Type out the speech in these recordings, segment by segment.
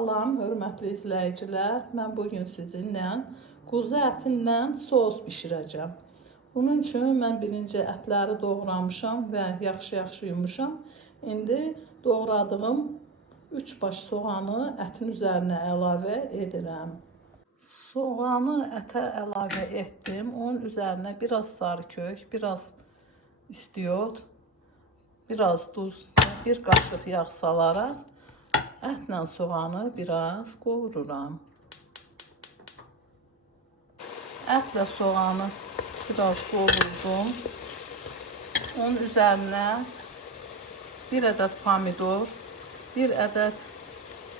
Salam, hörmətli izləyicilər. Mən bugün sizinlə quzu ətindən sos bişirəcəm. Bunun üçün mən birinci ətləri doğramışam və yaxşı yumuşam. İndi doğradığım 3 baş soğanı ətin üzərinə əlavə edirəm. Soğanı ətə əlavə etdim. Onun üzərinə biraz sarı kök, biraz istiot, biraz duz, bir qaşıq yağ salaraq ətlə soğanı biraz qovururam. Ətlə soğanı biraz qovurdum. Onun üzərinə bir ədəd pomidor, bir ədəd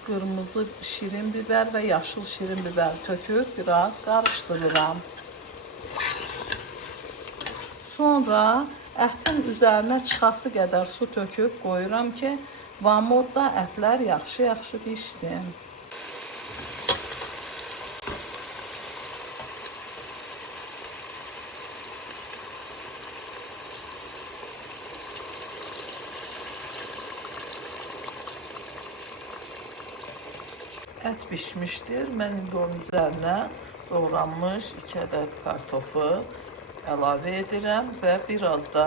qırmızı şirin biber və yaşıl şirin biber töküb biraz qarışdırıram. Sonra ətin üzərinə çıxası qədər su töküb qoyuram ki, vamodda ətlər yaxşı pişsin. Ət pişmişdir. Mən indi onun üzərinə doğranmış 2 ədəd kartofu əlavə edirəm və biraz da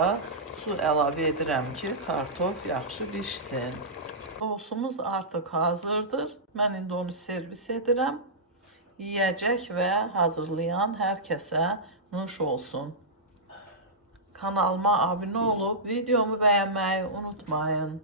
su əlavə edirəm ki, kartof yaxşı pişsin. Sosumuz artıq hazırdır. Mən indi onu servis edirəm. Yiyəcək və hazırlayan hər kəsə nuş olsun. Kanalıma abunə olub videomu bəyənməyi unutmayın.